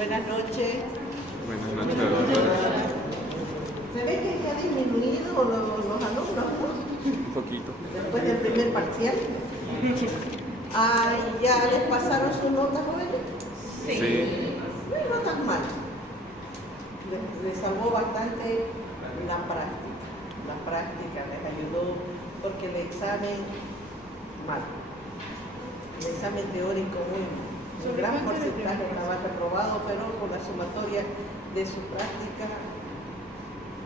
Buenas noches. Buenas noches, doctora. Se ve que ya ha disminuido los alumnos, ¿no? Un poquito. Después del primer parcial. ¿Ya les pasaron sus notas, jóvenes? Sí. No tan mal. Les salvó bastante la práctica. La práctica les ayudó porque el examen, mal. El examen teórico, un gran porcentaje estaba reprobado, pero con la sumatoria de su práctica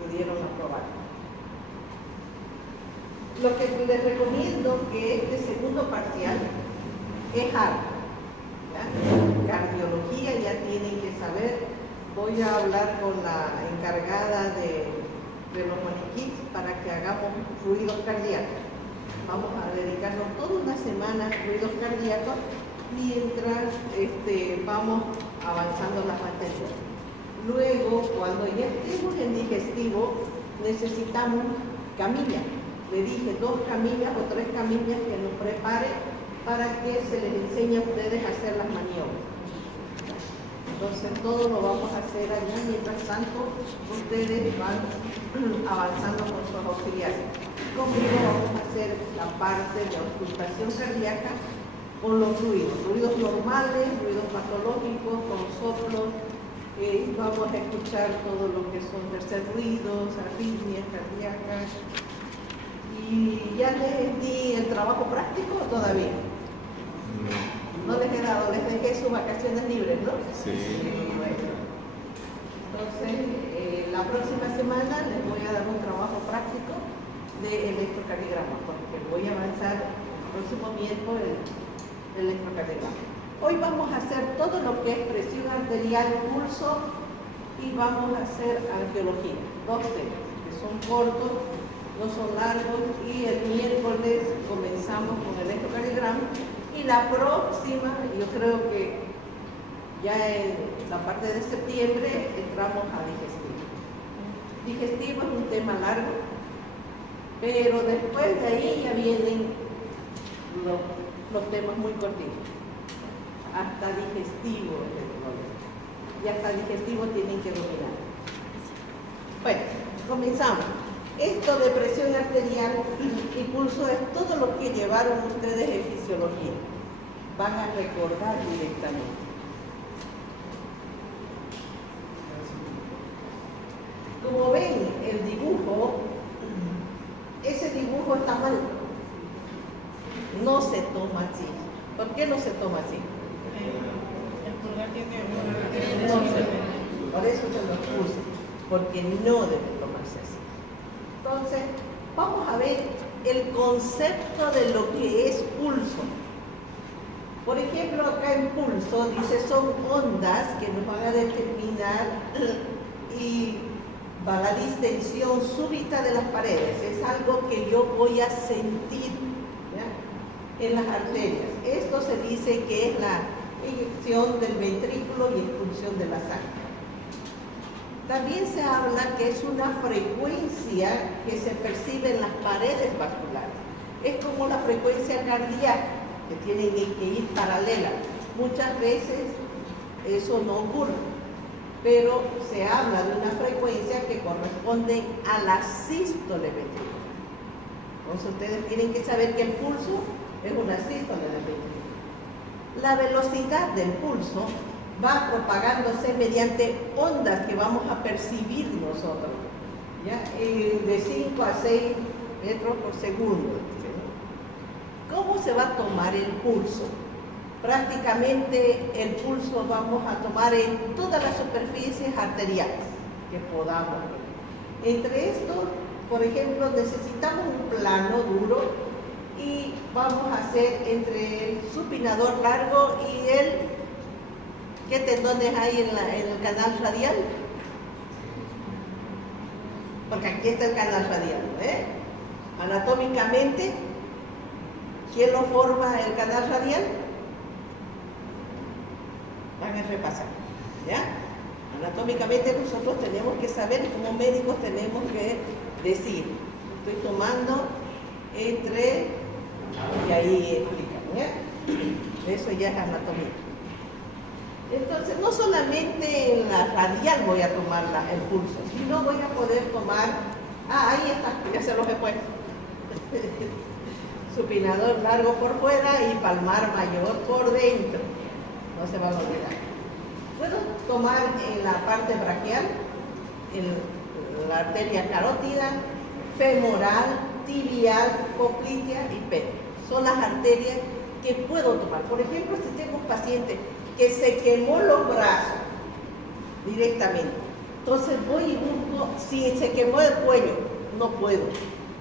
pudieron aprobar. Lo que les recomiendo que este segundo parcial es algo. Cardiología ya tienen que saber. Voy a hablar con la encargada de los maniquíes para que hagamos fluidos cardíacos. Vamos a dedicarnos toda una semana a fluidos cardíacos mientras vamos avanzando las materias. Luego, cuando ya estemos en digestivo, necesitamos camillas. Le dije 2 camillas o 3 camillas que nos prepare para que se les enseñe a ustedes a hacer las maniobras. Entonces todo lo vamos a hacer allá, mientras tanto ustedes van avanzando con sus auxiliares. Conmigo vamos a hacer la parte de auscultación cardíaca con los ruidos normales, ruidos patológicos, con soplos. Vamos a escuchar todo lo que son tercer ruidos, arritmias cardíacas. ¿Y ya les di el trabajo práctico o todavía? No les he dado, les dejé sus vacaciones libres, ¿no? Sí. Bueno. Entonces, la próxima semana les voy a dar un trabajo práctico de electrocardiograma, porque voy a avanzar el próximo miércoles el electrocardiograma. Hoy vamos a hacer todo lo que es presión arterial, pulso, y vamos a hacer angiología. 2 temas, que son cortos, no son largos, y el miércoles comenzamos con el electrocardiograma. Y la próxima, yo creo que ya en la parte de septiembre entramos a digestivo. Digestivo es un tema largo, pero después de ahí ya vienen los temas muy cortitos. Hasta digestivo es el problema. Y hasta digestivo tienen que dominar. Bueno, comenzamos. Esto de presión arterial y pulso es todo lo que llevaron ustedes en fisiología. Van a recordar directamente. Como ven el dibujo, ese dibujo está mal. No se toma así. ¿Por qué no se toma así? El pulgar tiene No se, por eso se los puse, porque no debe tomarse así. Entonces, vamos a ver el concepto de lo que es pulso. Por ejemplo, acá en pulso dice son ondas que nos van a determinar y va la distensión súbita de las paredes. Es algo que yo voy a sentir, ¿ya?, en las arterias. Esto se dice que es la inyección del ventrículo y expulsión de la sangre. También se habla que es una frecuencia que se percibe en las paredes vasculares. Es como la frecuencia cardíaca, que tienen que ir paralela. Muchas veces eso no ocurre, pero se habla de una frecuencia que corresponde a la sístole ventricular. Entonces ustedes tienen que saber que el pulso es una sístole del ventrículo. La velocidad del pulso va propagándose mediante ondas que vamos a percibir nosotros, ¿ya? De 5 a 6 metros por segundo. ¿Cómo se va a tomar el pulso? Prácticamente el pulso vamos a tomar en todas las superficies arteriales que podamos ver. Entre estos, por ejemplo, necesitamos un plano duro y vamos a hacer entre el supinador largo y el... ¿Qué tendones hay en el canal radial? Porque aquí está el canal radial, ¿eh? Anatómicamente, ¿quién lo forma el canal radial? Van a repasar, ¿ya? Anatómicamente nosotros tenemos que saber, como médicos tenemos que decir, estoy tomando entre, y ahí explican, ¿ya? Eso ya es anatomía. Entonces, no solamente en la radial voy a tomar el pulso, sino voy a poder tomar, ahí está, ya se los he puesto, supinador largo por fuera y palmar mayor por dentro, no se van a olvidar. Puedo tomar en la parte braquial, en la arteria carótida, femoral, tibial, poplitea y pérea. Son las arterias que puedo tomar. Por ejemplo, si tengo un paciente que se quemó los brazos directamente, entonces voy y busco, si se quemó el cuello, no puedo.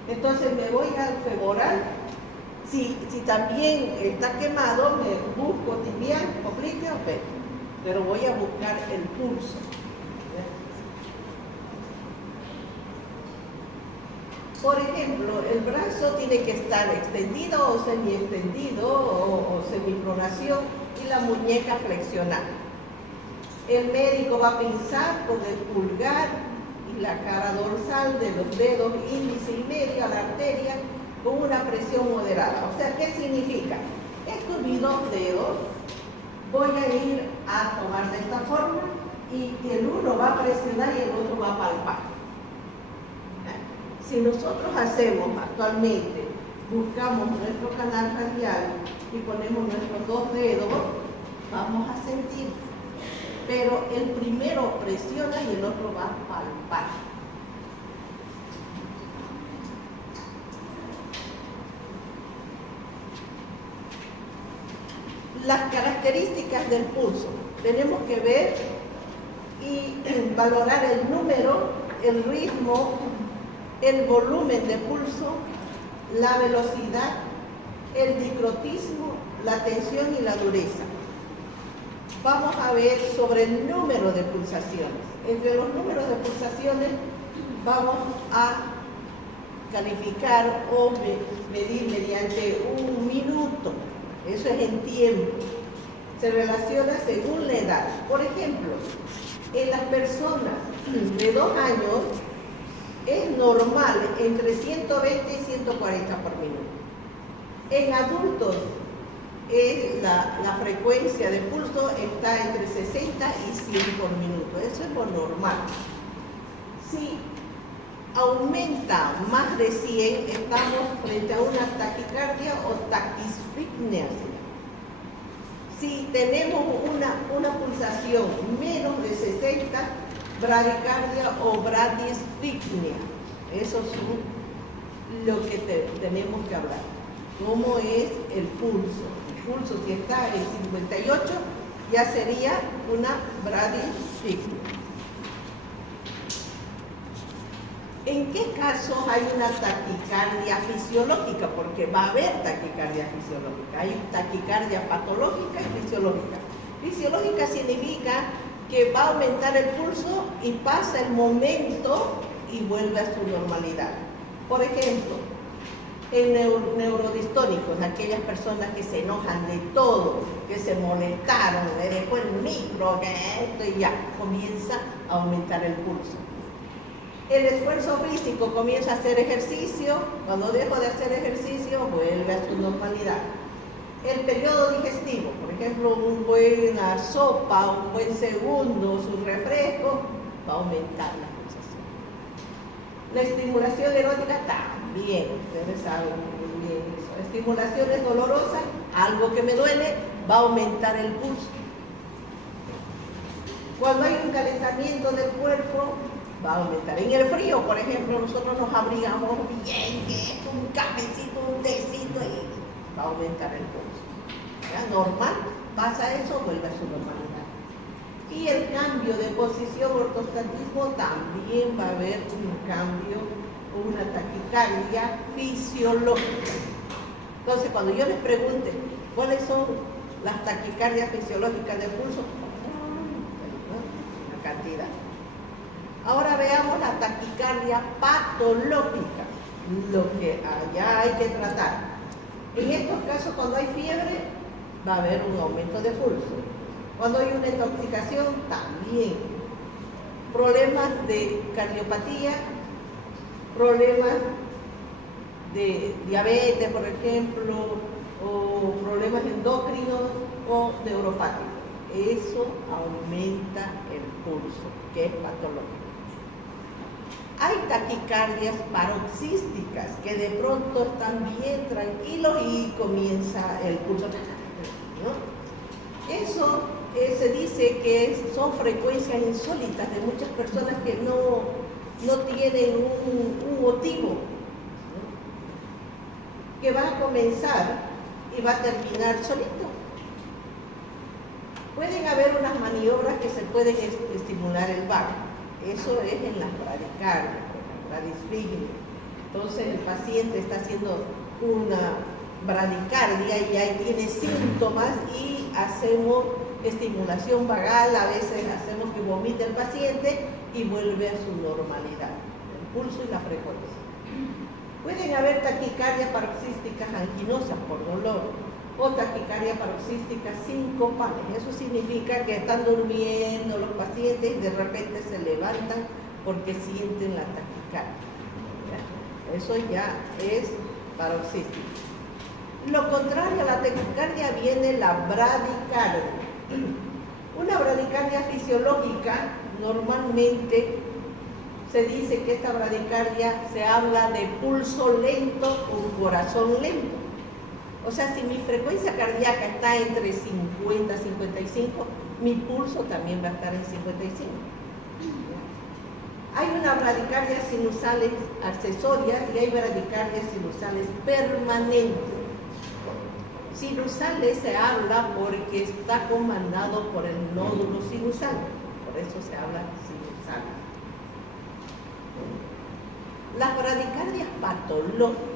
Entonces me voy al femoral, si también está quemado, me busco tibial, poplitea o pérea, pero voy a buscar el pulso. Por ejemplo, el brazo tiene que estar extendido o semi-extendido o semipronación y la muñeca flexionada. El médico va a pinzar con el pulgar y la cara dorsal de los dedos índice y medio a la arteria con una presión moderada. O sea, ¿qué significa? Estos mis dos dedos voy a ir a tomar de esta forma y el uno va a presionar y el otro va a palpar. Si nosotros hacemos actualmente, buscamos nuestro canal radial y ponemos nuestros dos dedos, vamos a sentir. Pero el primero presiona y el otro va a palpar. Las características del pulso. Tenemos que ver y valorar el número, el ritmo, el volumen de pulso, la velocidad, el dicrotismo, la tensión y la dureza. Vamos a ver sobre el número de pulsaciones. Entre los números de pulsaciones vamos a calificar o medir mediante un minuto. Eso es en tiempo. Se relaciona según la edad. Por ejemplo, en las personas de 2 años, es normal entre 120 y 140 por minuto. En adultos, la frecuencia de pulso está entre 60 y 100 por minuto. Eso es lo normal. Si aumenta más de 100, estamos frente a una taquicardia o taquisfignia. Si tenemos una pulsación menos de 60, bradicardia o bradisfignia. Eso es lo que tenemos que hablar. ¿Cómo es el pulso? El pulso, si está en 58, ya sería una bradisfignia. ¿En qué casos hay una taquicardia fisiológica? Porque va a haber taquicardia fisiológica. Hay taquicardia patológica y fisiológica. Fisiológica significa que va a aumentar el pulso y pasa el momento y vuelve a su normalidad. Por ejemplo, en neurodistónicos, aquellas personas que se enojan de todo, que se molestaron, le dejó el micro, que esto y ya, comienza a aumentar el pulso. El esfuerzo físico, comienza a hacer ejercicio, cuando dejo de hacer ejercicio, vuelve a su normalidad. El periodo digestivo, por ejemplo, una buena sopa, un buen segundo, su refresco, va a aumentar la pulsación. La estimulación erótica también, ustedes saben muy bien eso. Estimulaciones dolorosas, algo que me duele, va a aumentar el pulso. Cuando hay un calentamiento del cuerpo, va a aumentar. En el frío, por ejemplo, nosotros nos abrigamos bien, que es un cafecito, un tecito y va a aumentar el pulso. ¿Ya? Normal, pasa eso, vuelve a su normalidad. Y el cambio de posición, ortostatismo, también va a haber un cambio, una taquicardia fisiológica. Entonces, cuando yo les pregunte cuáles son las taquicardias fisiológicas del pulso, una cantidad. Ahora veamos la taquicardia patológica, lo que allá hay que tratar. En estos casos, cuando hay fiebre, va a haber un aumento de pulso. Cuando hay una intoxicación, también. Problemas de cardiopatía, problemas de diabetes, por ejemplo, o problemas endocrinos o neuropáticos. eso aumenta el pulso, que es patológico. Hay taquicardias paroxísticas, que de pronto están bien tranquilos y comienza el pulso, ¿no? Eso se dice que son frecuencias insólitas de muchas personas que no tienen un motivo, ¿no? Que va a comenzar y va a terminar solito. Pueden haber unas maniobras que se pueden estimular el vago. Eso es en las bradicardias, la bradisfigmia. Entonces el paciente está haciendo una bradicardia y ahí tiene síntomas y hacemos estimulación vagal, a veces hacemos que vomite el paciente y vuelve a su normalidad, el pulso y la frecuencia. Pueden haber taquicardias paroxísticas anginosas por dolor o taquicardia paroxística sincopales. Eso significa que están durmiendo los pacientes y de repente se levantan porque sienten la taquicardia. ¿Ya? Eso ya es paroxística. Lo contrario a la taquicardia viene la bradicardia. Una bradicardia fisiológica, normalmente se dice que esta bradicardia se habla de pulso lento o corazón lento. O sea, si mi frecuencia cardíaca está entre 50 y 55, mi pulso también va a estar en 55. Hay una bradicardia sinusales accesorias y hay bradicardias sinusales permanentes. Sinusales se habla porque está comandado por el nódulo sinusal, por eso se habla sinusal. Las bradicardias patológicas.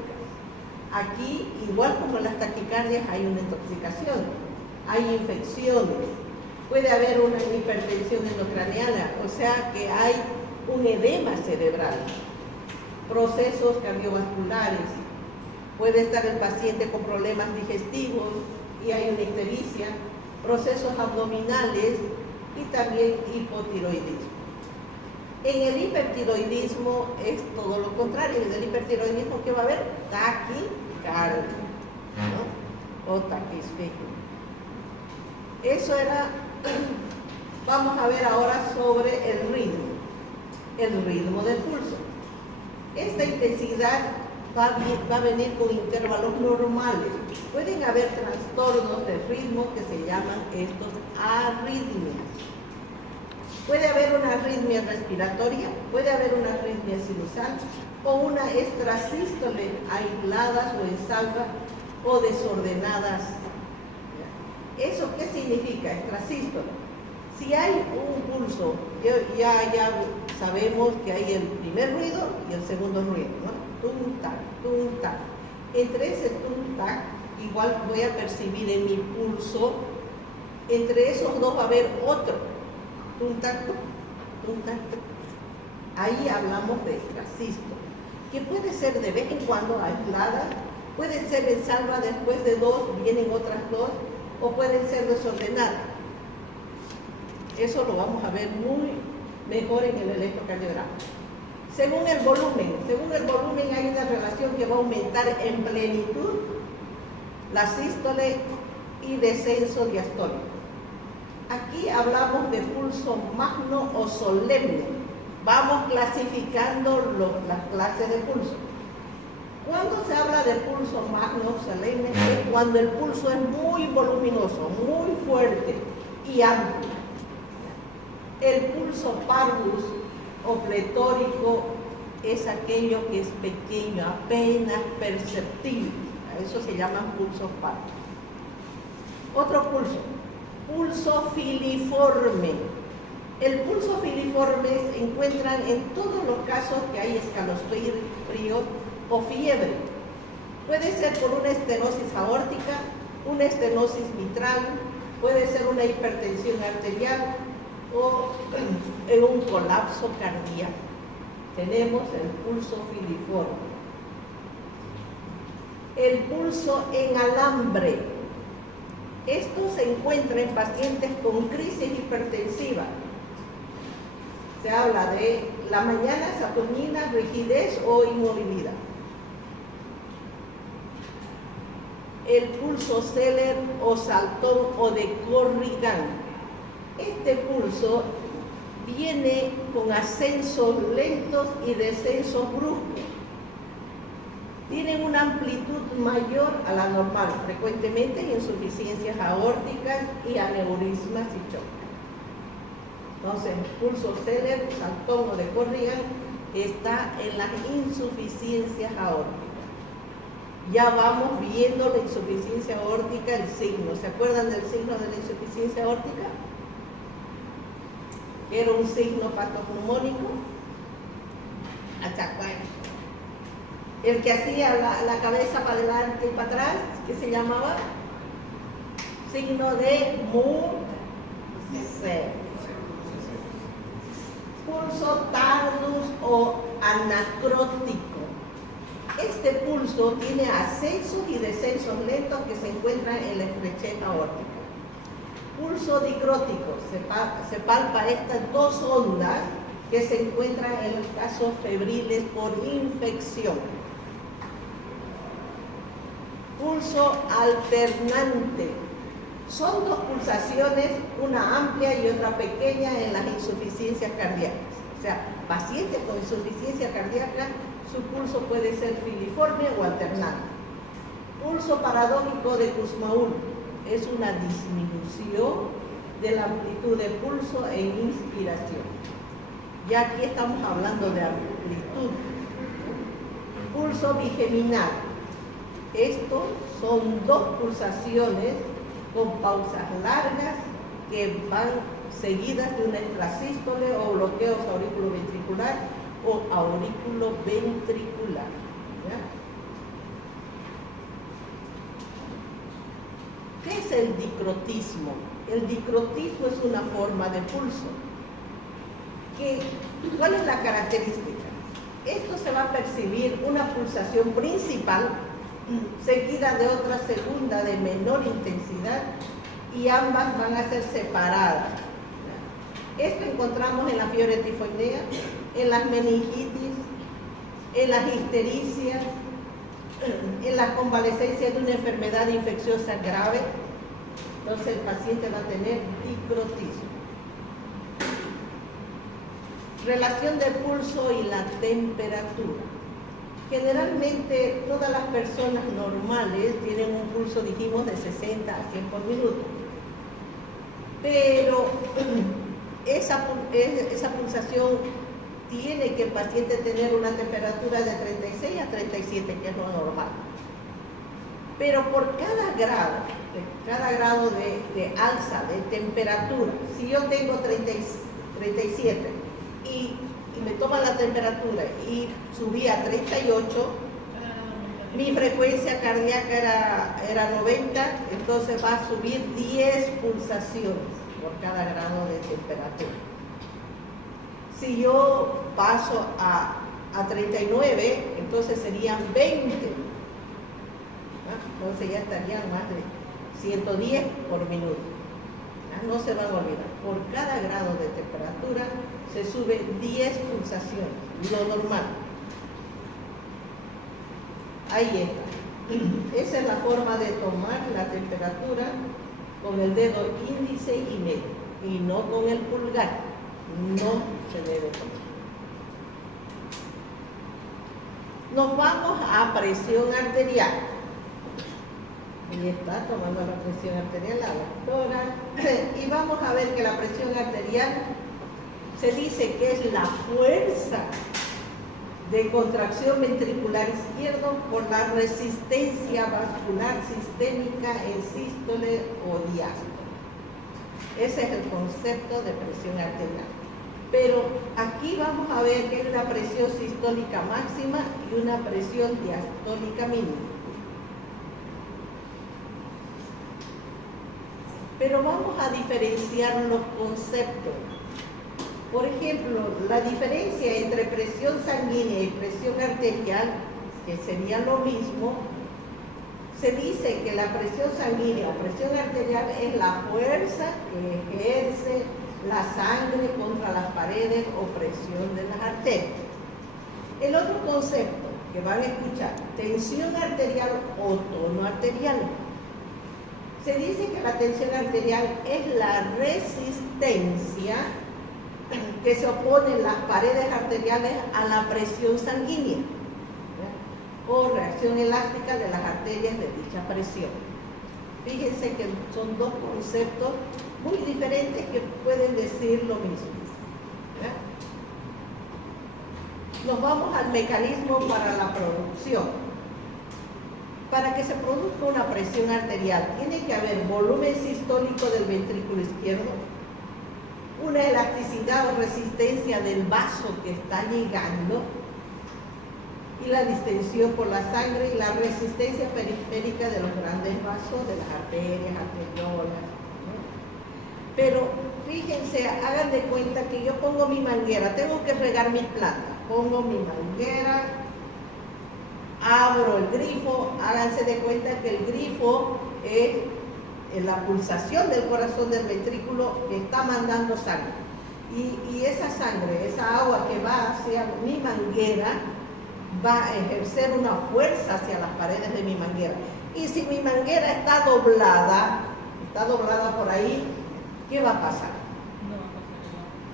Aquí, igual como en las taquicardias, hay una intoxicación, hay infecciones, puede haber una hipertensión endocraniana, o sea que hay un edema cerebral, procesos cardiovasculares, puede estar el paciente con problemas digestivos y hay una ictericia, procesos abdominales y también hipotiroidismo. En el hipertiroidismo es todo lo contrario. En el hipertiroidismo, ¿qué va a haber? Taquicardia, ¿no? O taquisfigmia. Eso era. Vamos a ver ahora sobre el ritmo del pulso. Esta intensidad va a venir con intervalos normales. Pueden haber trastornos del ritmo que se llaman estos arritmias. Puede haber una arritmia respiratoria, puede haber una arritmia sinusal o una extrasístole aisladas o en salva o desordenadas. ¿Eso qué significa? Extrasístole. Si hay un pulso, ya sabemos que hay el primer ruido y el segundo ruido, ¿no? Tum-tac, tum-tac. Entre ese tum-tac, igual voy a percibir en mi pulso, entre esos dos va a haber otro. Tum-tac, tum-tac. Ahí hablamos de extrasístole, que puede ser de vez en cuando aislada, puede ser en salva, después de dos vienen otras dos, o pueden ser desordenadas. Eso lo vamos a ver muy mejor en el electrocardiograma. Según el volumen hay una relación que va a aumentar en plenitud la sístole y descenso diastólico. Aquí hablamos de pulso magno o solemne. Vamos clasificando las clases de pulso. Cuando se habla de pulso magno o solemne es cuando el pulso es muy voluminoso, muy fuerte y amplio. El pulso parvus o pletórico es aquello que es pequeño, apenas perceptible. A eso se llaman pulsos parvus. Otro pulso filiforme. El pulso filiforme se encuentran en todos los casos que hay escalofrío o fiebre. Puede ser por una estenosis aórtica, una estenosis mitral, puede ser una hipertensión arterial o en un colapso cardíaco. Tenemos el pulso filiforme. El pulso en alambre. Esto se encuentra en pacientes con crisis hipertensiva. Se habla de la mañana, saturnia, rigidez o inmovilidad. El pulso Zeller o Saltón o de Corrigan. Este pulso viene con ascensos lentos y descensos bruscos. Tienen una amplitud mayor a la normal, frecuentemente en insuficiencias aórticas y aneurismas y choques. Entonces, el pulso Zeller, Saltón o de Corrigan está en las insuficiencias aórticas. Ya vamos viendo la insuficiencia aórtica, el signo. ¿Se acuerdan del signo de la insuficiencia aórtica? Era un signo patopulmónico. El que hacía la cabeza para adelante y para atrás, ¿qué se llamaba? Signo de Murcer. Pulso tardus o anacrótico. Este pulso tiene ascensos y descensos lentos que se encuentran en la estrechez aórtica. Pulso dicrótico, se palpa estas dos ondas que se encuentran en los casos febriles por infección. Pulso alternante. Son dos pulsaciones, una amplia y otra pequeña en las insuficiencias cardíacas. O sea, pacientes con insuficiencia cardíaca, su pulso puede ser filiforme o alternante. Pulso paradójico de Kussmaul es una disminución de la amplitud de pulso en inspiración. Ya aquí estamos hablando de amplitud. Pulso bigeminal. Estos son dos pulsaciones con pausas largas que van seguidas de una extrasístole o bloqueos auriculoventricular o auriculoventricular. ¿Qué es el dicrotismo? El dicrotismo es una forma de pulso. ¿Cuál es la característica? Esto se va a percibir una pulsación principal seguida de otra segunda de menor intensidad y ambas van a ser separadas. Esto encontramos en la fiebre tifoidea, en las meningitis, en las ictericias, en la convalescencia de una enfermedad infecciosa grave. Entonces el paciente va a tener dicrotismo. Relación del pulso y la temperatura. Generalmente todas las personas normales tienen un pulso, dijimos, de 60 a 100 por minuto. Pero esa pulsación tiene que el paciente tener una temperatura de 36 a 37, que es lo normal. Pero por cada grado de alza de temperatura, si yo tengo 37 y me toman la temperatura y subí a 38, mi frecuencia cardíaca era 90, entonces va a subir 10 pulsaciones por cada grado de temperatura. Si yo paso a 39, entonces serían 20. Entonces ya estarían más de 110 por minuto. No se van a olvidar. Por cada grado de temperatura se sube 10 pulsaciones, lo normal. Ahí está. Esa es la forma de tomar la temperatura con el dedo índice y medio, y no con el pulgar. No se debe tomar. Nos vamos a presión arterial. Y está tomando la presión arterial la doctora. Y vamos a ver que la presión arterial se dice que es la fuerza de contracción ventricular izquierdo por la resistencia vascular sistémica en sístole o diástole. Ese es el concepto de presión arterial. Pero aquí vamos a ver que hay una presión sistólica máxima y una presión diastólica mínima. Pero vamos a diferenciar los conceptos. Por ejemplo, la diferencia entre presión sanguínea y presión arterial, que sería lo mismo, se dice que la presión sanguínea o presión arterial es la fuerza que ejerce la sangre contra las paredes o presión de las arterias. El otro concepto que van a escuchar, tensión arterial o tono arterial. Se dice que la tensión arterial es la resistencia que se opone en las paredes arteriales a la presión sanguínea, ¿verdad? O reacción elástica de las arterias de dicha presión. Fíjense que son dos conceptos muy diferentes que pueden decir lo mismo, ¿verdad? Nos vamos al mecanismo para la producción. Para que se produzca una presión arterial, tiene que haber volumen sistólico del ventrículo izquierdo, una elasticidad o resistencia del vaso que está llegando, y la distensión por la sangre y la resistencia periférica de los grandes vasos, de las arterias, arteriolas, ¿no? Pero fíjense, hagan de cuenta que yo pongo mi manguera, tengo que regar mis plantas, pongo mi manguera, abro el grifo, háganse de cuenta que el grifo es la pulsación del corazón del ventrículo que está mandando sangre. Y esa sangre, esa agua que va hacia mi manguera, va a ejercer una fuerza hacia las paredes de mi manguera. Y si mi manguera está doblada por ahí, ¿qué va a pasar?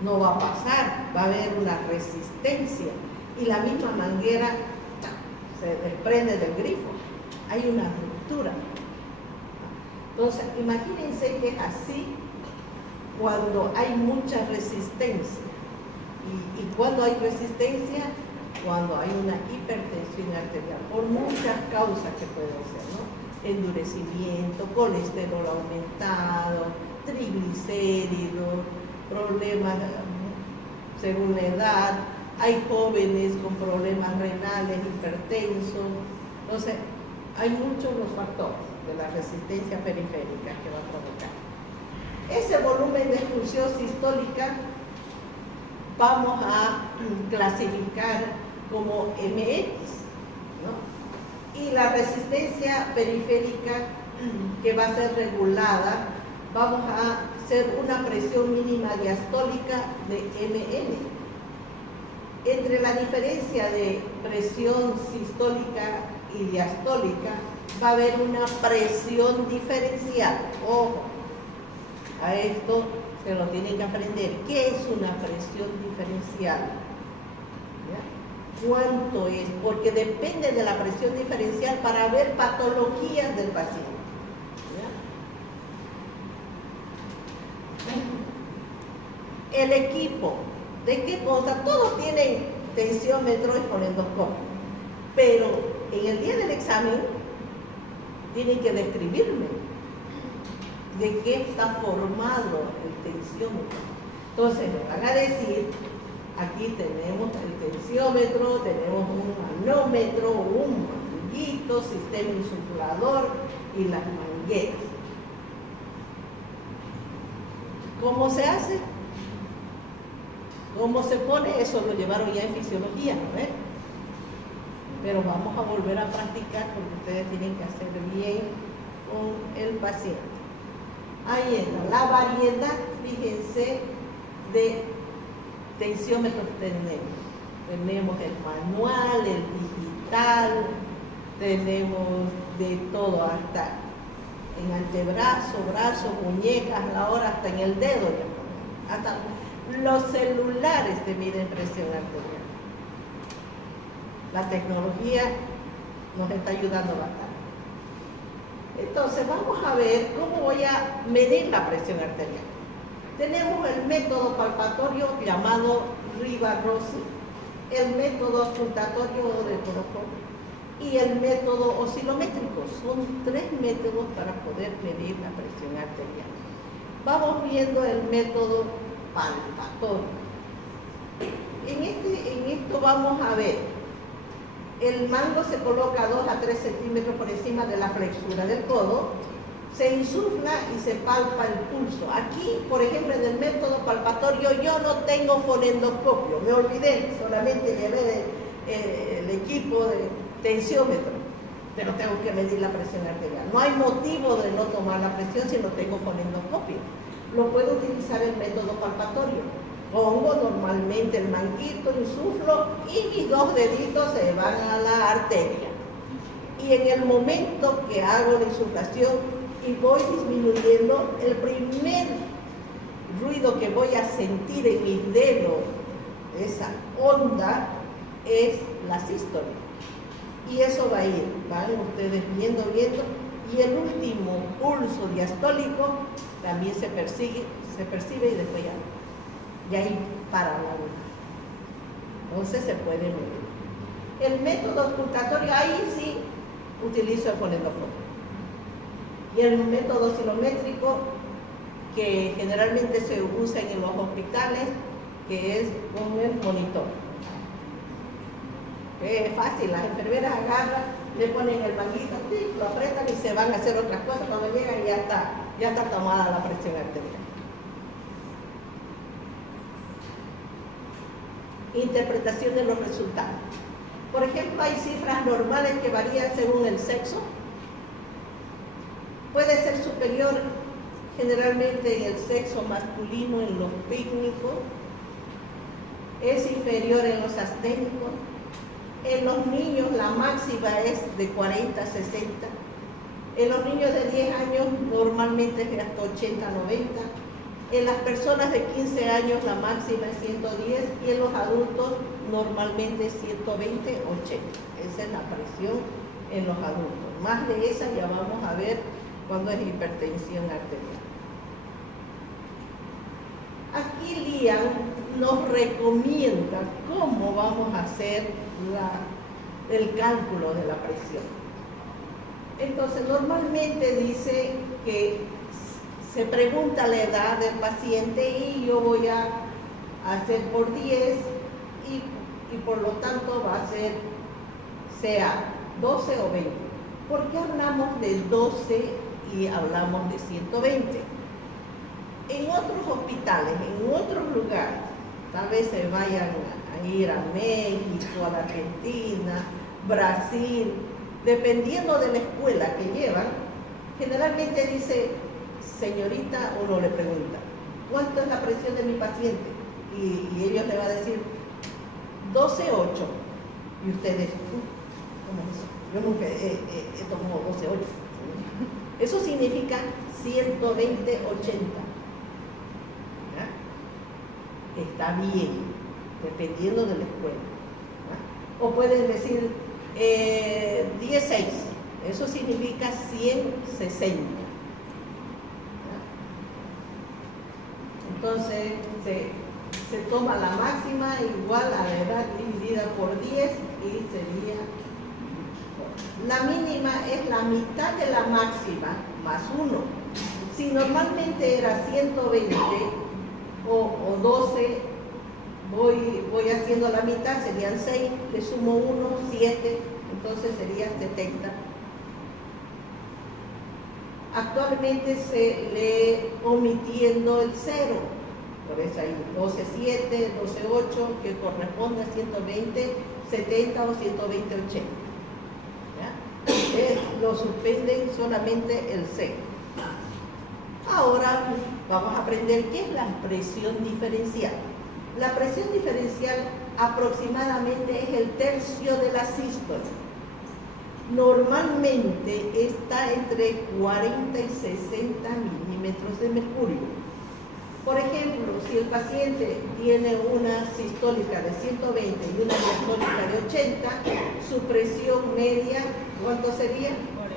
No va a pasar, va a haber una resistencia. Y la misma manguera se desprende del grifo, hay una ruptura. Entonces, imagínense que es así cuando hay mucha resistencia. Y cuando hay resistencia, cuando hay una hipertensión arterial, por muchas causas que pueden ser, ¿no? Endurecimiento, colesterol aumentado, triglicéridos, problemas según la edad. Hay jóvenes con problemas renales, hipertensos. Entonces, hay muchos los factores de la resistencia periférica que va a provocar. Ese volumen de expulsión sistólica vamos a clasificar como MX, ¿no? Y la resistencia periférica que va a ser regulada, vamos a hacer una presión mínima diastólica de MN. Entre la diferencia de presión sistólica y diastólica va a haber una presión diferencial. Ojo, a esto se lo tienen que aprender. ¿Qué es una presión diferencial? ¿Ya? ¿Cuánto es? Porque depende de la presión diferencial para ver patologías del paciente. ¿Ya? El equipo. ¿De qué cosa? Todos tienen tensiómetro y fonendoscopio, pero en el día del examen tienen que describirme de qué está formado el tensiómetro. Entonces me van a decir, aquí tenemos el tensiómetro, tenemos un manómetro, un manguito, sistema insuflador y las mangueras. ¿Cómo se hace? ¿Cómo se pone? Eso lo llevaron ya en fisiología, ¿no ves? Pero vamos a volver a practicar porque ustedes tienen que hacer bien con el paciente. Ahí está, la variedad, fíjense, de tensiómetros tenemos. Tenemos el manual, el digital, tenemos de todo, hasta en antebrazo, brazo, muñecas, la hora, hasta en el dedo, hasta los celulares te miden presión arterial. La tecnología nos está ayudando bastante. Entonces vamos a ver cómo voy a medir la presión arterial. Tenemos el método palpatorio llamado Riva-Rossi, el método auscultatorio de Corocón y el método oscilométrico. Son 3 métodos para poder medir la presión arterial. Vamos viendo el método palpatorio. En esto vamos a ver, el mango se coloca 2 a 3 centímetros por encima de la flexura del codo, se insufla y se palpa el pulso. Aquí, por ejemplo, en el método palpatorio yo no tengo fonendoscopio, me olvidé, solamente llevé el equipo de tensiómetro, pero tengo que medir la presión arterial. No hay motivo de no tomar la presión si no tengo fonendoscopio. Lo puedo utilizar el método palpatorio. Pongo normalmente el manguito, insuflo y mis 2 deditos se van a la arteria. Y en el momento que hago la insuflación y voy disminuyendo. El primer ruido que voy a sentir en mis dedos, esa onda, es la sístole. Y eso va a ir, van ustedes viendo, y el último pulso diastólico también se percibe y después ya ahí para la aguja. Entonces se puede medir. El método auscultatorio, ahí sí utilizo el fonendoscopio. Y el método oscilométrico, que generalmente se usa en los hospitales, que es con el monitor. Es fácil, las enfermeras agarran, le ponen el manguito, lo apretan y se van a hacer otras cosas. Cuando llegan ya está tomada la presión arterial. Interpretación de los resultados. Por ejemplo, hay cifras normales que varían según el sexo. Puede ser superior generalmente en el sexo masculino, en los pícnicos. Es inferior en los asténicos. En los niños la máxima es de 40 a 60. En los niños de 10 años normalmente es de hasta 80 a 90. En las personas de 15 años la máxima es 110 y en los adultos normalmente 120, 80. Esa es la presión en los adultos. Más de esa ya vamos a ver cuando es hipertensión arterial. Aquí Lian nos recomienda cómo vamos a hacer el cálculo de la presión. Entonces normalmente dice que se pregunta la edad del paciente y yo voy a hacer por 10 y por lo tanto va a ser sea 12 o 20. ¿Por qué hablamos de 12 y hablamos de 120? En otros hospitales, en otros lugares, tal vez se vayan a ir a México, a la Argentina, Brasil, dependiendo de la escuela que llevan, generalmente dice, señorita, uno le pregunta, ¿cuánto es la presión de mi paciente? Y ellos le van a decir, 12,8. Y ustedes, ¿cómo es eso? Yo nunca he tomado 12,8. Eso significa 120, 80. Está bien, dependiendo de la escuela. O pueden decir 16, eso significa 160. Entonces se toma la máxima igual a la edad dividida por 10 y sería... La mínima es la mitad de la máxima más 1. Si normalmente era 120 o 12, voy haciendo la mitad, serían 6, le sumo 1, 7, entonces sería 70. Actualmente se lee omitiendo el 0, por eso hay 12,7, 12,8, que corresponde a 120, 70 o 120, 80. Lo suspenden solamente el 0. Ahora vamos a aprender qué es la presión diferencial. La presión diferencial aproximadamente es el tercio de la sístole. Normalmente está entre 40 y 60 milímetros de mercurio. Por ejemplo, si el paciente tiene una sistólica de 120 y una diastólica de 80, su presión media, ¿cuánto sería? 40.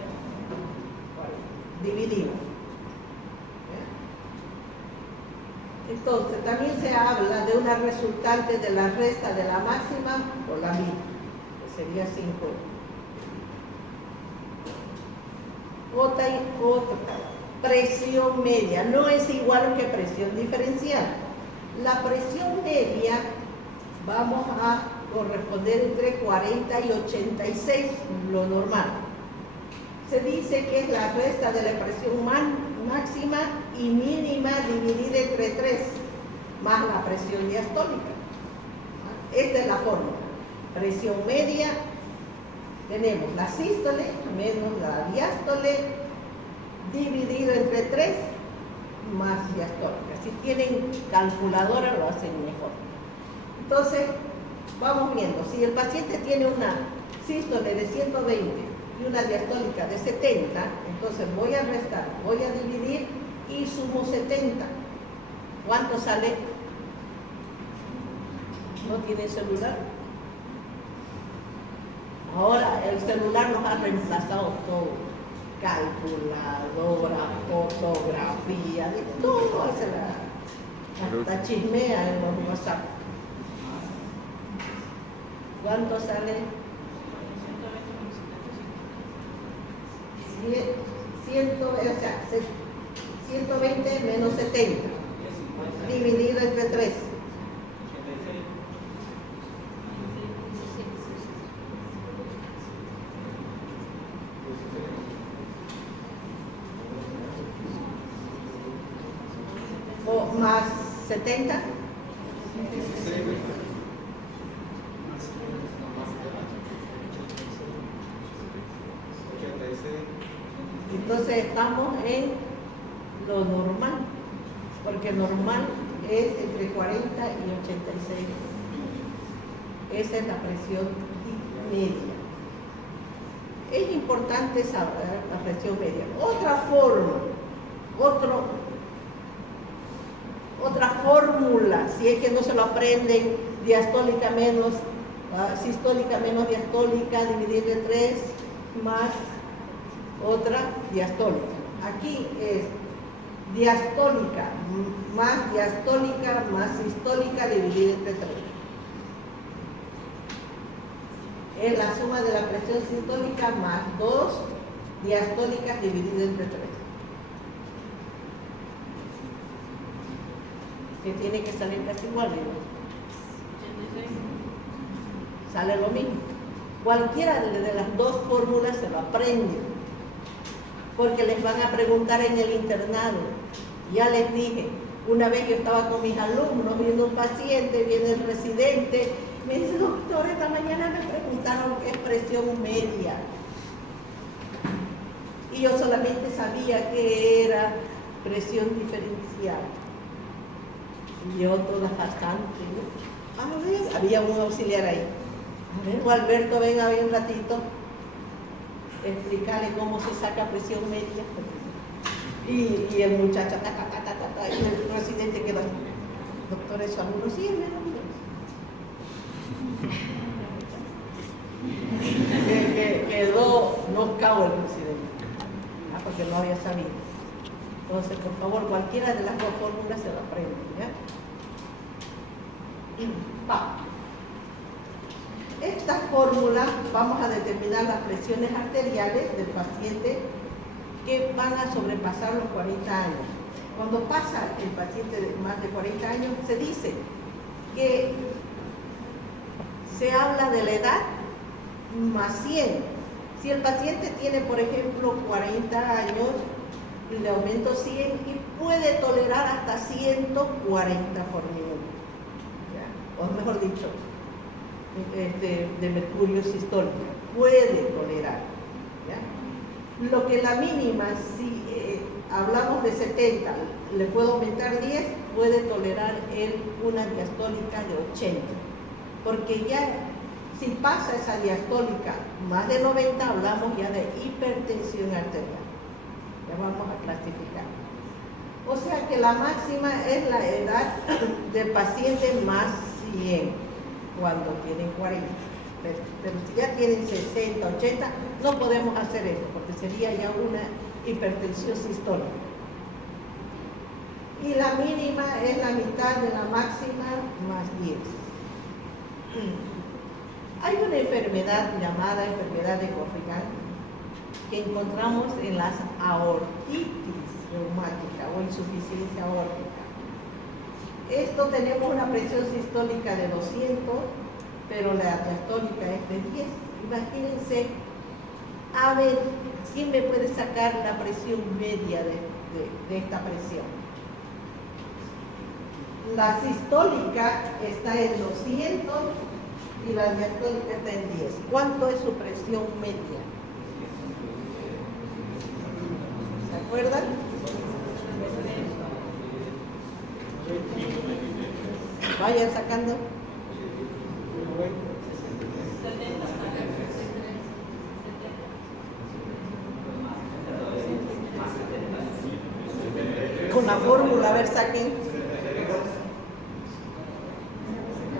Dividido. Entonces, también se habla de una resultante de la resta de la máxima por la mínima, que sería 5. Otra presión media, no es igual que presión diferencial. La presión media vamos a corresponder entre 40 y 86, lo normal. Se dice que es la resta de la presión máxima y mínima dividida entre 3, más la presión diastólica. Esta es la fórmula. Presión media, tenemos la sístole menos la diástole, dividido entre 3 más diastólica. Si tienen calculadora lo hacen mejor. Entonces, vamos viendo. Si el paciente tiene una sístole de 120 y una diastólica de 70, entonces voy a restar, voy a dividir y sumo 70. ¿Cuánto sale? ¿No tiene celular? Ahora el celular nos ha reemplazado todo. Calculadora, fotografía, de todo hace hasta chismea en los WhatsApp. ¿Cuánto sale? 120 menos 70 dividido entre 3. O más 70. Entonces estamos en lo normal, porque normal es entre 40 y 86. Esa es la presión media. Es importante saber la presión media. Otra fórmula, si es que no se lo aprenden, diastólica menos sistólica menos diastólica, dividir de 3 más otra diastólica. Aquí es diastólica más sistólica dividida entre 3. Es la suma de la presión sistólica más 2 diastólicas divididas entre 3. Que tiene que salir casi igual, ¿no? Sale lo mismo. Cualquiera de las dos fórmulas se lo aprende, porque les van a preguntar en el internado. Ya les dije, una vez yo estaba con mis alumnos viendo un paciente, viene el residente, me dice: doctor, esta mañana me preguntaron qué es presión media. Y yo solamente sabía que era presión diferencial. Y yo todas bastante, ¿no? A ver, había un auxiliar ahí. A ver, Gualberto, venga un ratito, explicarle cómo se saca presión media. Y el muchacho, y el residente quedó así: doctor, eso a mí no sirve, ¿no? Quedó knockout el residente, porque no había sabido. Entonces, por favor, cualquiera de las dos fórmulas se lo aprende, ¿ya? Esta fórmula vamos a determinar las presiones arteriales del paciente que van a sobrepasar los 40 años. Cuando pasa el paciente de más de 40 años, se dice que se habla de la edad más 100. Si el paciente tiene, por ejemplo, 40 años, le aumento 100 y puede tolerar hasta 140 por minuto. ¿Ya? O mejor dicho, de mercurio sistólico, puede tolerar. ¿Ya? Lo que la mínima, si hablamos de 70, le puedo aumentar 10, puede tolerar él una diastólica de 80. Porque ya, si pasa esa diastólica más de 90, hablamos ya de hipertensión arterial. Ya vamos a clasificar. O sea que la máxima es la edad del paciente más 100, cuando tienen 40. Pero si ya tienen 60, 80, no podemos hacer eso, porque sería ya una hipertensión sistólica. Y la mínima es la mitad de la máxima más 10. Hay una enfermedad llamada enfermedad de Corrigan que encontramos en las aortitis reumática o insuficiencia aórtica. Esto tenemos una presión sistólica de 200, pero la diastólica es de 10. Imagínense, a ver, ¿quién me puede sacar la presión media de esta presión? La sistólica está en 200 y la diastólica está en 10. ¿Cuánto es su presión media? ¿Se acuerdan? Vayan sacando. fórmula, a ver, saquen.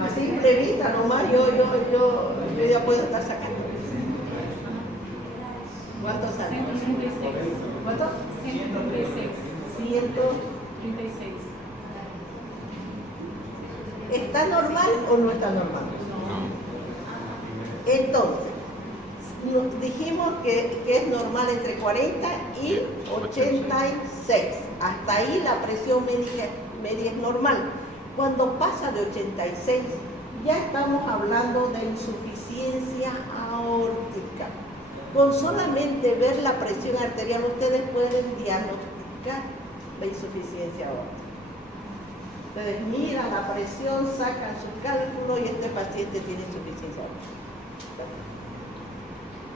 Así de vista nomás, yo ya puedo estar sacando. ¿Cuántos salen? 136. ¿Cuánto? 136. 136. ¿Está normal o no está normal? Entonces, dijimos que es normal entre 40 y 86. Hasta ahí la presión media es normal. Cuando pasa de 86, ya estamos hablando de insuficiencia aórtica. Con solamente ver la presión arterial, ustedes pueden diagnosticar la insuficiencia aórtica. Ustedes miran la presión, sacan su cálculo y este paciente tiene insuficiencia aórtica.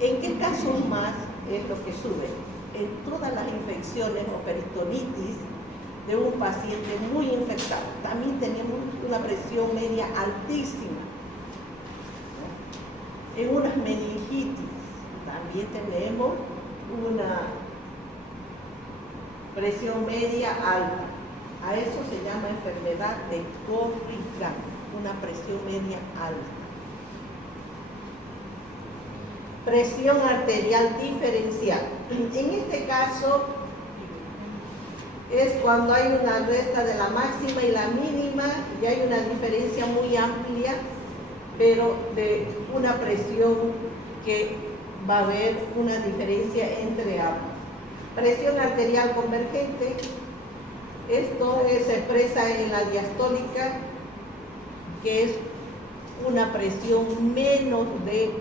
¿En qué casos más es lo que sube? En todas las infecciones o peritonitis de un paciente muy infectado. También tenemos una presión media altísima. En unas meningitis también tenemos una presión media alta. A eso se llama enfermedad de Corrigan, una presión media alta. Presión arterial diferencial. En este caso es cuando hay una resta de la máxima y la mínima y hay una diferencia muy amplia, pero de una presión que va a haber una diferencia entre ambas. Presión arterial convergente, esto se expresa en la diastólica, que es una presión menos de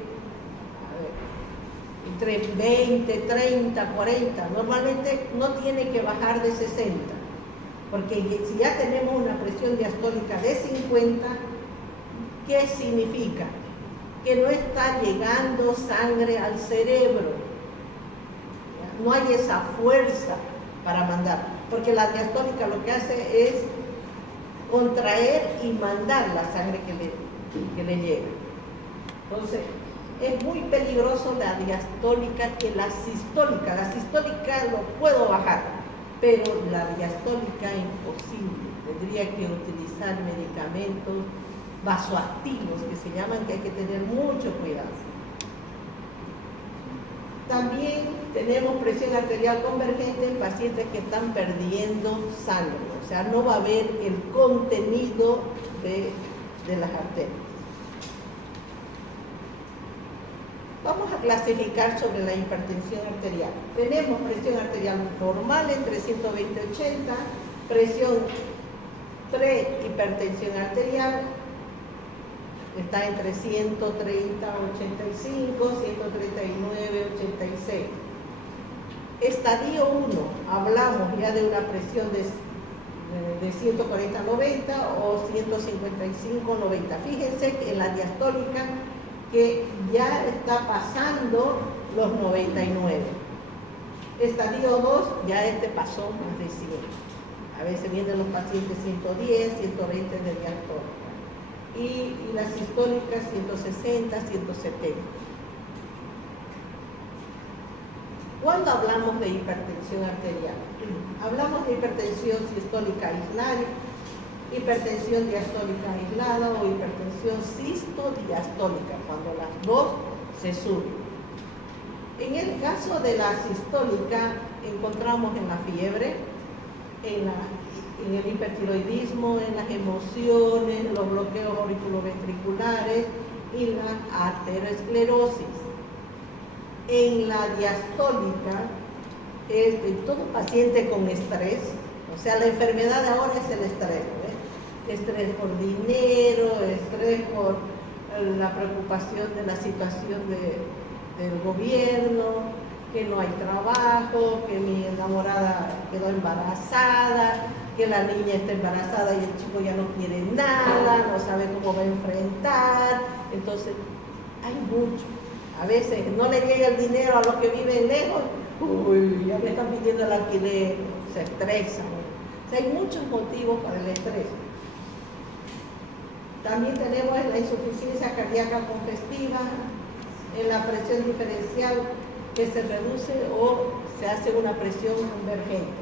entre 20, 30, 40. Normalmente no tiene que bajar de 60, porque si ya tenemos una presión diastólica de 50, ¿qué significa? Que no está llegando sangre al cerebro. No hay esa fuerza para mandar, porque la diastólica lo que hace es contraer y mandar la sangre que le llega. Entonces, es muy peligroso la diastólica que la sistólica. La sistólica lo puedo bajar, pero la diastólica imposible. Tendría que utilizar medicamentos vasoactivos, que se llaman, que hay que tener mucho cuidado. También tenemos presión arterial convergente en pacientes que están perdiendo sangre, o sea, no va a haber el contenido de las arterias. Vamos a clasificar sobre la hipertensión arterial. Tenemos presión arterial normal entre 120 y 80, presión prehipertensión arterial está entre 130 y 85, 139, 86. Estadio 1, hablamos ya de una presión de 140 a 90 o 155 a 90. Fíjense que en la diastólica que ya está pasando los 99. Estadio 2, ya pasó más de 100. A veces vienen los pacientes 110, 120 de diastólica. Y la sistólica 160, 170. ¿Cuándo hablamos de hipertensión arterial? Hablamos de hipertensión sistólica aislada, hipertensión diastólica aislada o hipertensión sistodiastólica, cuando las dos se suben. En el caso de la sistólica encontramos en la fiebre, en el hipertiroidismo, en las emociones, los bloqueos auriculoventriculares y la arteriosclerosis. En la diastólica es de todo paciente con estrés, o sea, la enfermedad de ahora es el estrés, ¿ves? Estrés por dinero, estrés por la preocupación de la situación del gobierno, que no hay trabajo, que mi enamorada quedó embarazada, que la niña está embarazada y el chico ya no quiere nada, no sabe cómo va a enfrentar. Entonces, hay mucho. A veces no le llega el dinero a los que viven lejos, uy, ya me están pidiendo el alquiler, se estresan. O sea, hay muchos motivos para el estrés. También tenemos la insuficiencia cardíaca congestiva, en la presión diferencial que se reduce o se hace una presión convergente.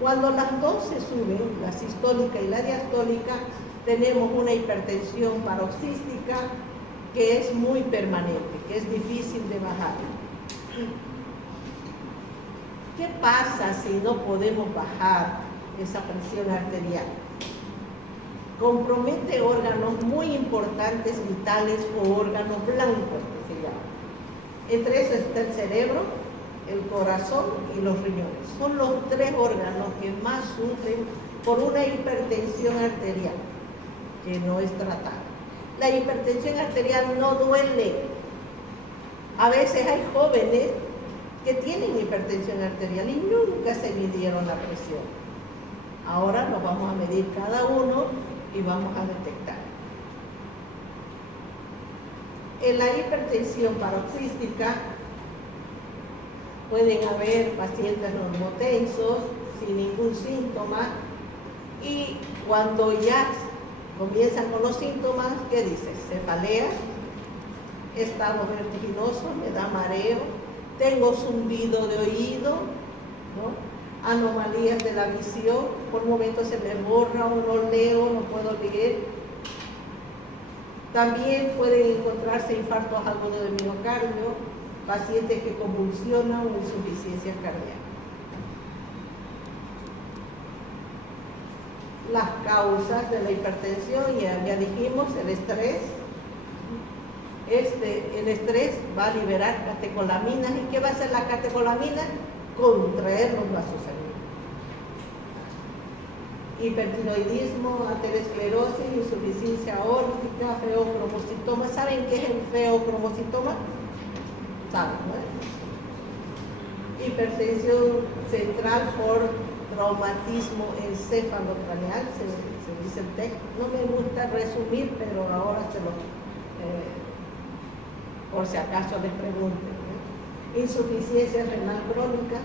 Cuando las dos se suben, la sistólica y la diastólica, tenemos una hipertensión paroxística que es muy permanente, que es difícil de bajar. ¿Qué pasa si no podemos bajar esa presión arterial? Compromete órganos muy importantes, vitales o órganos blancos, que se llaman. Entre esos está el cerebro, el corazón y los riñones. Son los tres órganos que más sufren por una hipertensión arterial que no es tratada. La hipertensión arterial no duele. A veces hay jóvenes que tienen hipertensión arterial y nunca se midieron la presión. Ahora lo vamos a medir cada uno y vamos a detectar. En la hipertensión paroxística pueden haber pacientes normotensos sin ningún síntoma, y cuando ya comienzan con los síntomas, ¿qué dice? Cefalea, estado vertiginoso, me da mareo, tengo zumbido de oído, ¿no? Anomalías de la visión, por momentos se me borra o no leo, no puedo leer. También pueden encontrarse infartos agudos de miocardio, pacientes que convulsionan o insuficiencia cardíaca. Las causas de la hipertensión, ya dijimos, el estrés. El estrés va a liberar catecolaminas. ¿Y qué va a hacer la catecolamina? Contraer los vasos sanguíneos. Hipertiroidismo, aterosclerosis, insuficiencia aórtica, feocromocitoma. ¿Saben qué es el feocromocitoma? ¿Saben, no? Hipertensión central por traumatismo encefalocraneal, se dice el TEC. No me gusta resumir, pero ahora por si acaso les pregunten. Insuficiencia renal crónica.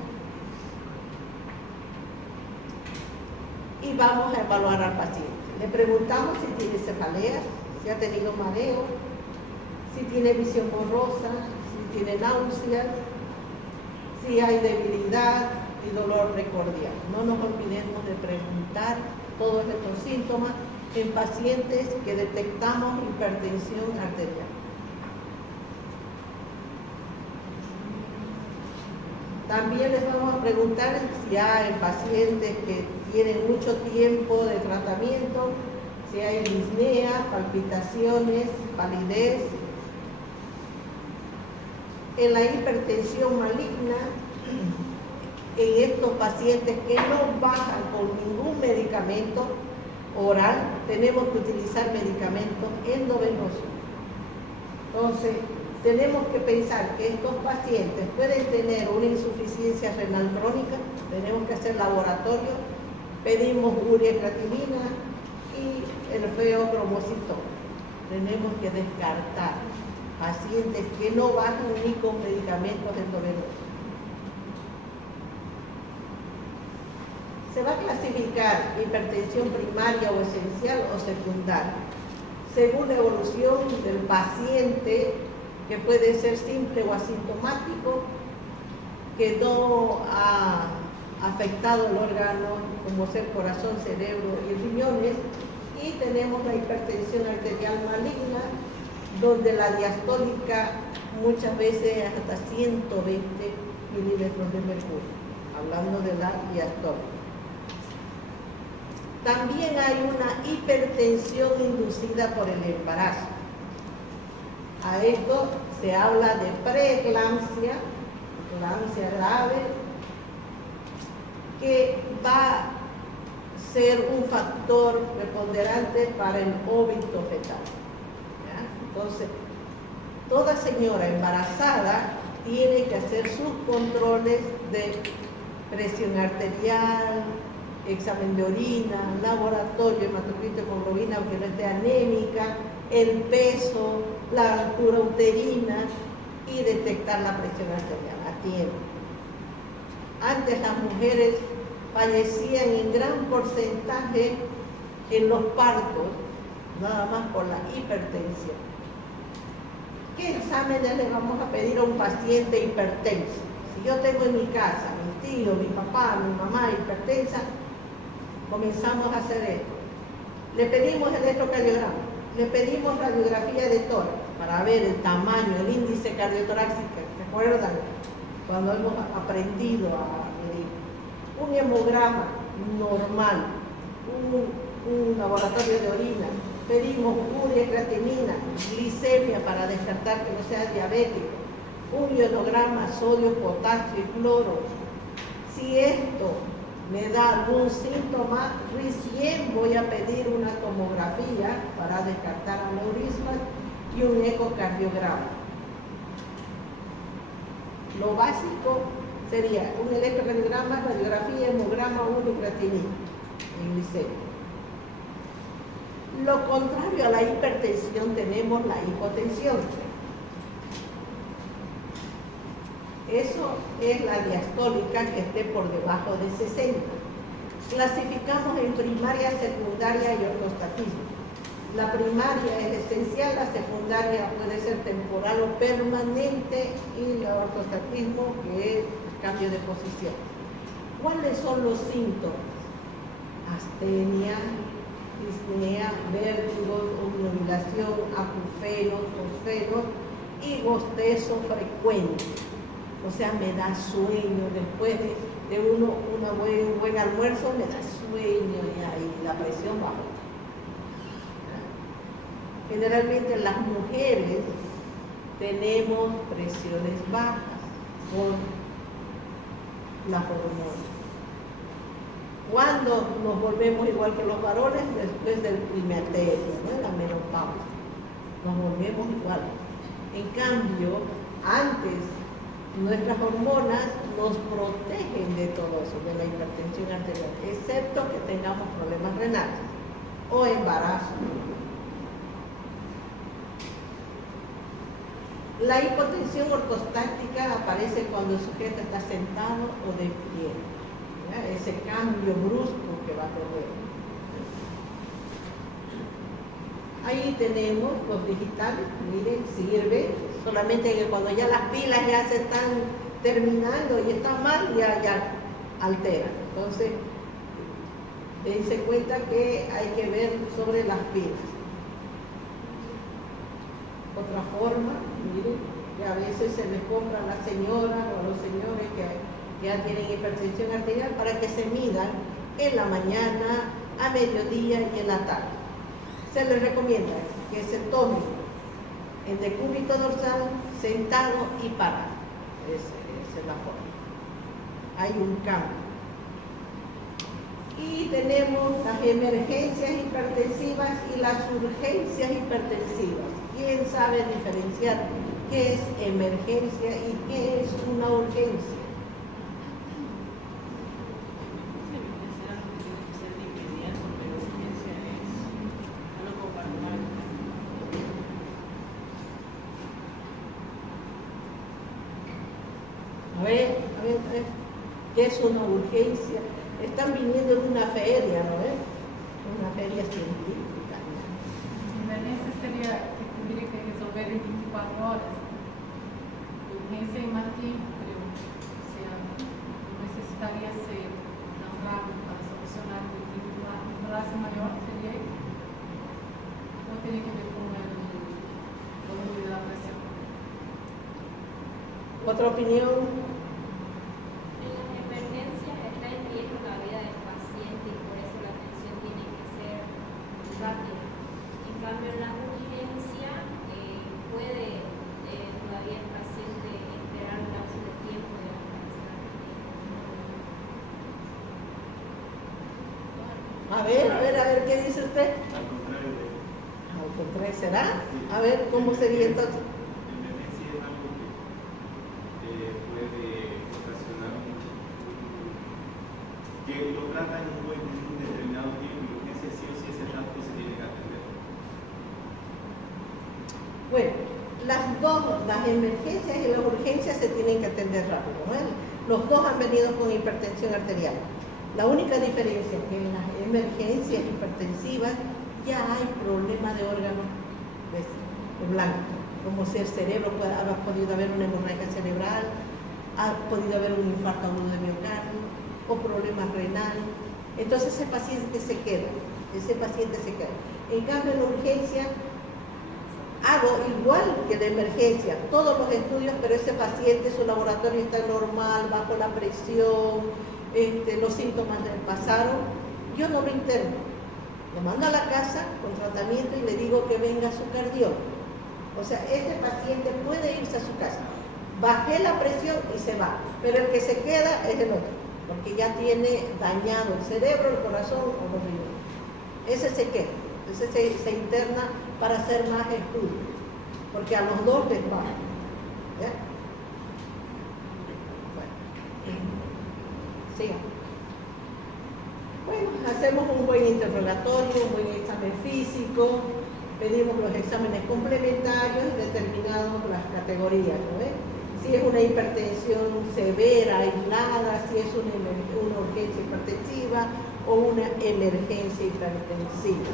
Y vamos a evaluar al paciente. Le preguntamos si tiene cefalea, si ha tenido mareo, si tiene visión borrosa, si tiene náuseas, si hay debilidad y dolor precordial. No nos olvidemos de preguntar todos estos síntomas en pacientes que detectamos hipertensión arterial. También les vamos a preguntar si hay pacientes que tienen mucho tiempo de tratamiento, si hay disnea, palpitaciones, palidez. En la hipertensión maligna, en estos pacientes que no bajan con ningún medicamento oral, tenemos que utilizar medicamentos endovenosos. Entonces, tenemos que pensar que estos pacientes pueden tener una insuficiencia renal crónica, tenemos que hacer laboratorio, pedimos urea creatinina y el feocromocitoma. Tenemos que descartar pacientes que no bajan ni con medicamentos endovenosos. Se va a clasificar hipertensión primaria o esencial o secundaria, según la evolución del paciente, que puede ser simple o asintomático, que no ha afectado el órgano como ser corazón, cerebro y riñones. Y tenemos la hipertensión arterial maligna, donde la diastólica muchas veces es hasta 120 milímetros de mercurio, hablando de la diastólica. También hay una hipertensión inducida por el embarazo. A esto se habla de preeclampsia, eclampsia grave, que va a ser un factor preponderante para el óbito fetal. ¿Ya? Entonces, toda señora embarazada tiene que hacer sus controles de presión arterial, examen de orina, laboratorio, hematocrito, hemoglobina, aunque no esté anémica, el peso, la altura uterina y detectar la presión arterial a tiempo. Antes las mujeres fallecían en gran porcentaje en los partos, nada más por la hipertensión. ¿Qué exámenes le vamos a pedir a un paciente hipertenso? Si yo tengo en mi casa mi tío, mi papá, mi mamá hipertensa, comenzamos a hacer esto. Le pedimos electrocardiograma, le pedimos radiografía de tórax para ver el tamaño, el índice cardiotorácico. ¿Recuerdan? Cuando hemos aprendido a medir un hemograma normal, un laboratorio de orina, pedimos urea, creatinina, glicemia para descartar que no sea diabético, un ionograma, sodio, potasio y cloro. Si esto me da algún síntoma, recién voy a pedir una tomografía para descartar aneurismas y un ecocardiograma. Lo básico sería un electrocardiograma, radiografía, hemograma, urea, creatinina y glicemia. Lo contrario a la hipertensión tenemos la hipotensión. Eso es la diastólica que esté por debajo de 60. Clasificamos en primaria, secundaria y ortostatismo. La primaria es esencial, la secundaria puede ser temporal o permanente y el ortostatismo que es cambio de posición. ¿Cuáles son los síntomas? Astenia, disnea, vértigo, obnubilación, acufenos, fosfenos y bostezo frecuente. O sea, me da sueño después de un buen almuerzo, me da sueño y la presión baja. Generalmente las mujeres tenemos presiones bajas por las hormonas. ¿Cuándo nos volvemos igual que los varones? Después del climaterio, ¿no? La menopausia. Nos volvemos igual. En cambio, antes nuestras hormonas nos protegen de todo eso, de la hipertensión arterial, excepto que tengamos problemas renales o embarazo. La hipotensión ortostática aparece cuando el sujeto está sentado o de pie. ¿Ya? Ese cambio brusco que va a ocurrir. Ahí tenemos los digitales, miren, sirve, solamente que cuando ya las pilas ya se están terminando y están mal, ya alteran. Entonces, dense cuenta que hay que ver sobre las pilas. Otra forma, miren, que a veces se les compra a las señoras o a los señores que ya tienen hipertensión arterial para que se midan en la mañana, a mediodía y en la tarde. Se les recomienda que se tomen en decúbito dorsal, sentado y parado. Esa es la forma. Hay un cambio. Y tenemos las emergencias hipertensivas y las urgencias hipertensivas. ¿Quién sabe diferenciar qué es emergencia y qué es una urgencia? A ver, ¿qué es una urgencia? Están viniendo en una feria, ¿no ves? Una feria científica. Emergencia sería que tuviera que resolver en 24 horas. Urgencia y más tiempo, creo. O sea, necesitaría ser tan rápido para solucionar un plazo mayor, sería. O tiene que ver con el volumen de la presión. ¿Otra opinión? Rápido. En cambio, en la urgencia puede todavía el paciente esperar un lapso de tiempo de alcanzar. A ver, ¿qué dice usted? Al contrario. Al contrario, ¿será? A ver, ¿cómo sería entonces? Emergencia es algo que puede ocasionar que lo tratan en un determinado tiempo y urgencia sí o sí ese rato se tiene que atender. Bueno, las emergencias y las urgencias se tienen que atender rápido, ¿no? Los dos han venido con hipertensión arterial. La única diferencia es que en las emergencias hipertensivas ya hay problema de órganos de blanco, como si el cerebro ha podido haber una hemorragia cerebral, ha podido haber un infarto agudo de miocardio o problemas renales. Entonces ese paciente se queda. En cambio, en la urgencia hago igual que de emergencia, todos los estudios, pero ese paciente, su laboratorio está normal, bajo la presión, los síntomas le pasaron, yo no lo interno. Lo mando a la casa con tratamiento y le digo que venga su cardiólogo. O sea, este paciente puede irse a su casa. Bajé la presión y se va, pero el que se queda es el otro, porque ya tiene dañado el cerebro, el corazón o los riñones. Ese se queda, ese se interna para hacer más estudios, porque a los dos les va. ¿Ya? Bueno, sigan. Bueno, hacemos un buen interrogatorio, un buen examen físico, pedimos los exámenes complementarios y determinamos las categorías, ¿no ves? Si es una hipertensión severa, aislada, si es una urgencia hipertensiva o una emergencia hipertensiva.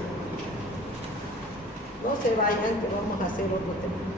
No se vayan, que vamos a hacer otro tema.